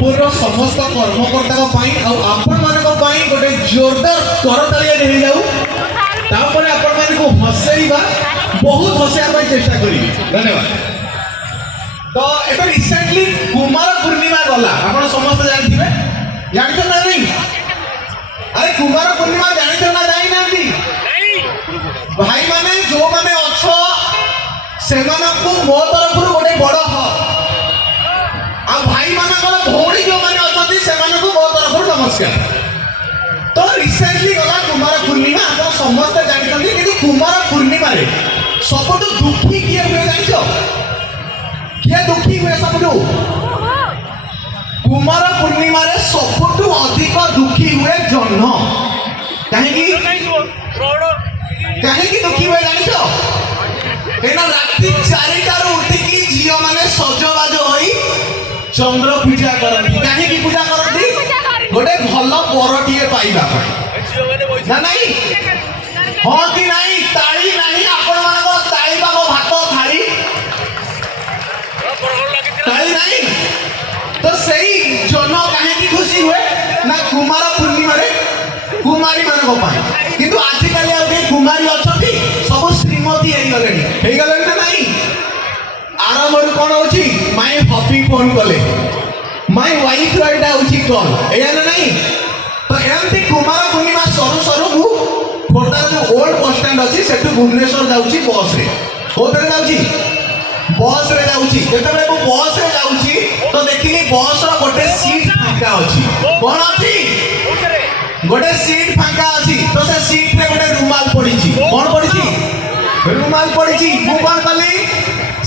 सोनपुर समस्त कर्मकर्ता आपण मान गोटे जोरदार करतालिया दे जाऊ तापर आपण मान को हसैबा बहुत हसैया चेष्टा करी। धन्यवाद। तो एटा रिसेंटली कुमार पूर्णिमा गला आपण समस्त जानथिबे जानछ ना नहीं? अरे कुमार पूर्णिमा जानछ ना जाई नांती भाई माने जो माने अछो सेमानकु मो तरफरु गोटे बड़ हक आ भाई मानकर भौणी जो माने अछती सेमानकु मो तरफरु नमस्कार। तो रिसेंटली गला कुमार पूर्णिमा आपण समस्त जानछन्ती कि कुमार पूर्णिमा रे सबटु दुखी किए हुए जानछो किए दुखी हुए सबटु कुमार पूर्णिमा रे सबटु अधिक दुखी हुए जन्म कहीं दुखी हुए जानछो एना राति 4 उठिकी झियो माने सजबाज होई चंद्र पूजा करती कहीं पूजा करती गोटे भल बरटीए पाइबा ना नहीं हाँ कि नहीं ताली नहीं आपण मानको ताली बाबा भात थाली ताली नहीं तो सही जन कहीं खुशी हुए ना कुमार पूर्णिमा रे कुमारी मानको पाई किंतु आजिकल आ कुमारी अछती सब श्रीमती हे गले ना नहीं आरंभ कौन होची माय हॉबी फोन कले माय वाइफ रो एटा होची कॉल एया ना नहीं। तो एमती कुमार पूर्णिमा सरू सरू को खोर्धा जो ओल्ड बस स्टैंड अछि सेठु भुवनेश्वर जाउची बस रे कोतरे जाउची बस रे जाउची जेतबे को बस रे जाउची तो देखिनी बस रो गोटे सीट फांका अछि कोन अछि गोटे सीट फांका अछि तो से सीट रे गोटे रुमाल पड़ीची कोन पड़ीची रुमाल पड़ीची मु कोन कली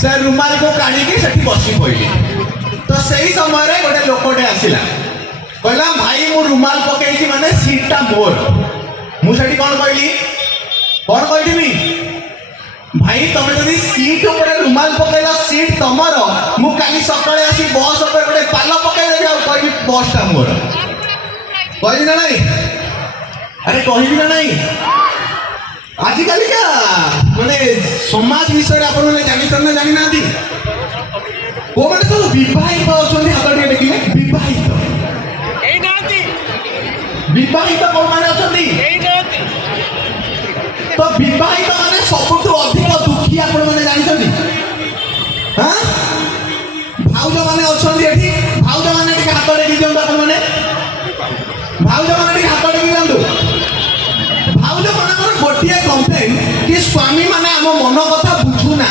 से रुमाल को काढ़ी के सेठी बसी पइली। तो सही समय रे गोटे लोकटे आसिला कहला भाई मु रुमाल पकेइची माने सीटटा मोर मु सेठी कोन कहली भाई तमे जदी सीट ऊपर रुमाल पकेला सीट तमर मु काली सकाळे आसी बस ऊपर गोटे पाल पकेइ देबी आ कहबी बसटा मोर कहली ना नहीं? अरे कहली ना नहीं? आजिकल क्या माने समाज विषय आप जानी ना जानी ना वो मैंने तो विवाहित हाथ टे देखिए विवाहित कौन मैंने तो विवाहित माने सबुठ अधिक दुखी आप जानी हाँ भाउज मैंने अच्छी भाउज मैंने हाथ टेकी दिखाते आपने भाउज मैंने हाथ टेकी दिखातु भाउज मान गोटे कम्प्लेन कि स्वामी माने आम मन कथा बुझू ना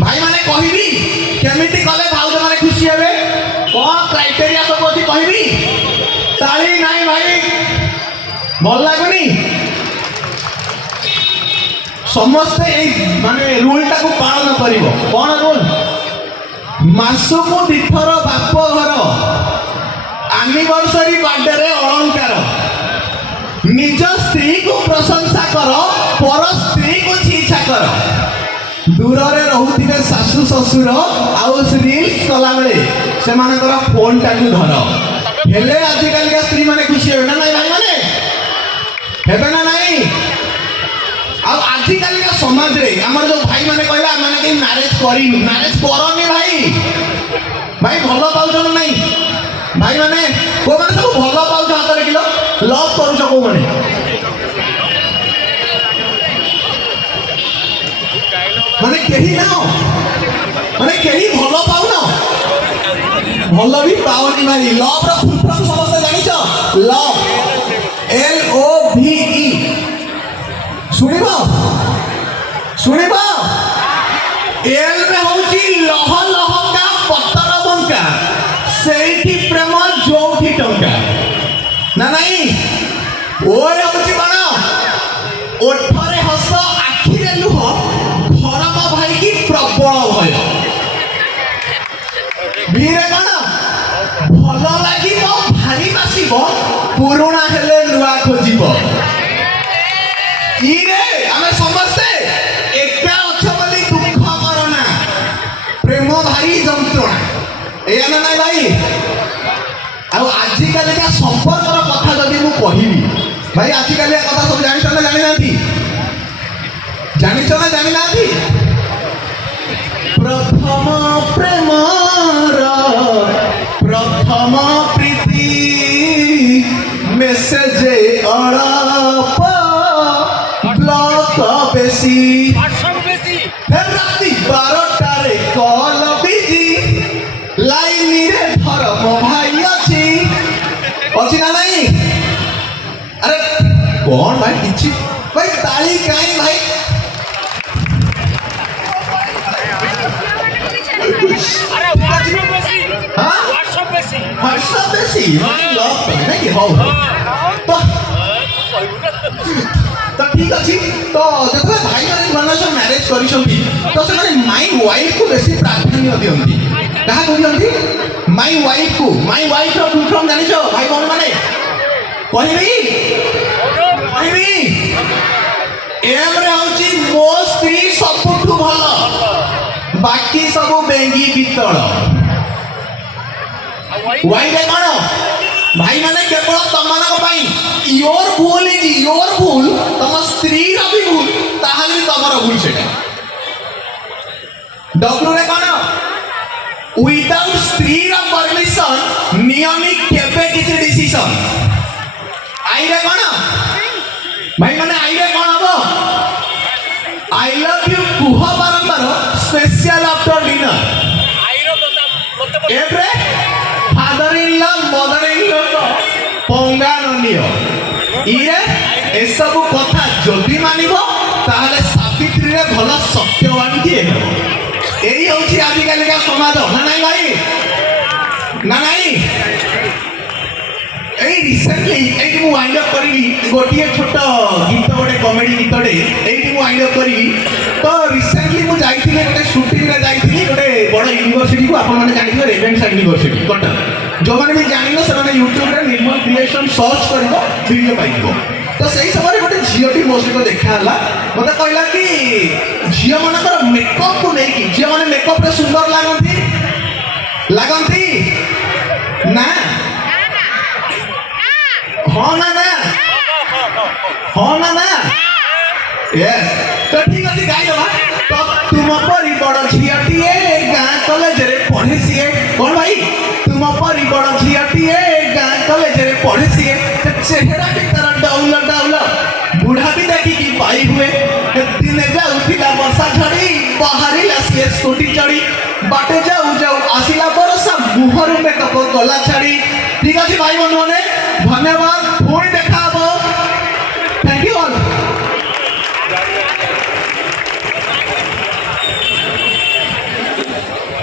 भाई माने कहबी केमिति कले भाउज माने खुशी हेबे कौन क्राइटेरिया सब अछि कहबी ताली नहीं भाई भल लागुनी समस्ते माने रूल टाको पालन करिवो कौन रूल मासु को दिथर बाप घर एनिवर्सरी बर्थडे रे अलंकार निज स्त्री को प्रशंसा कर पर स्त्री को छीछा कर दूर रे रहउथिबे सासु ससुर आउ रील्स कला बेले से मानकर फोन टाकू धर हेले आजिकल के स्त्री माने खुशी हेबे ना नहीं भाई माने हेबे ना नहीं। आ आजिकल के समाज रे हमर जो भाई माने कहला माने कि मैरिज करनी भाई भलो पाउछ ना नहीं भाई माने को माने सब भलो पाउछ हाथ रे किलो लव करू को माने माने केही ना माने केही भलो पाउ ना भलो भी पाउनी भाई लव रो फुल फॉर्म समस्त जानि छ लव LOVE सुनिबा एल में होची लह लहका पत्तर बंका सेठी प्रेम जोठी टंका ना नहीं ओए होची बाणा ओठरे हस आखिरे लुह घरम भाई की प्रबल भय भीरे बाणा भल लागिबो भारी बासिबो पुरुणा हेले नुआ खोजिबो इरे आमे समस्ते एका अच्छा बोली दुख करना प्रेम भारी जंत्रणा एया ना नहीं भाई। आ आजिकल का संपर्क कथा जदि मु कहबी भाई आजिकल कथा सब जानि ना जानि ना प्रथम प्रेम प्रथम प्रीति मेसेज अड़प ब्लॉक बेसी फिर राति 12टार कल बिजी लाइन रे धर्म भाई अच्छी अच्छी ना नहीं अरे कौन भाई किछि भाई ताली काई भाई व्हाट्सएप बेसी लव करे ना कि हो तो ठीक अछि तो देखो भाई माने मन से मैरिज करिसंती तो से माने माय वाइफ को बेसी प्राधान्य दियंती कहा को दियंती माय वाइफ रो फुल फॉर्म जानि छो भाई कोन माने कहबी एम रे होची मो स्त्री सबठु भलो बाकी सब बेंगी पितळ वाइफ है कौन भाई माने केवल तमनक पाई योर भूल इज योर भूल तम स्त्री रा भी भूल ताहाली तमर भूल सेटा डब्ल्यू रे कौन विदाउट स्त्री रा परमिशन नियमित केबे किछि डिसीजन आई रे कौन भाई माने आई रे कौन हबो आई लव यू कुह बारंबार स्पेशल आफ्टर डिनर आई रो मते एब्रे father in law mother in law तो पंगा नियो इरे ए सब कथा जल्दी मानिबो ताहले सावित्री रे भला सत्यवान किए हेबो एई होची आजि काली का समाज ना नाही भाई ना नाही एई रिसेंटली एई मु वाइंड अप करिली गोटिए छोट गीत गोटे कॉमेडी गीतडे एई मु वाइंड अप करिली तो रिसेंटली मु जाइथिले गोटे शूटिंग रे जाइथिली गोटे बड़ यूनिवर्सिटी को आपण माने जानिबो रेवेन्सा यूनिवर्सिटी कटक जो मैंने भी जान से यूट्यूब रे निर्मल क्रिएशन सर्च कर वीडियो पाइब तो सही समय गोटे झीटी मो सहित देखा मत कहला कि झील मानकर मेकअप को लेकिन झील मैंने मेकअप रे सुंदर लगती ना हाँ ना यस तो ठीक अच्छे गाई दबा तो तुम परी बड़ झीटीए गाँ कॉलेज रे पढ़े सी कौन भाई तुम परी बड़ झीटीए गाँ कॉलेज रे पढ़े सी चेहरा भी तार डाउल बुढ़ा भी देखिकी पाई हुए दिने जाऊला वर्षा झड़ी बाहरी सी स्कूटी चढ़ी बाटे जाऊ आसला बरसा मुहर मेकअप गला छाड़ी ठीक अच्छे भाई बंधु मैंने धन्यवाद पुणी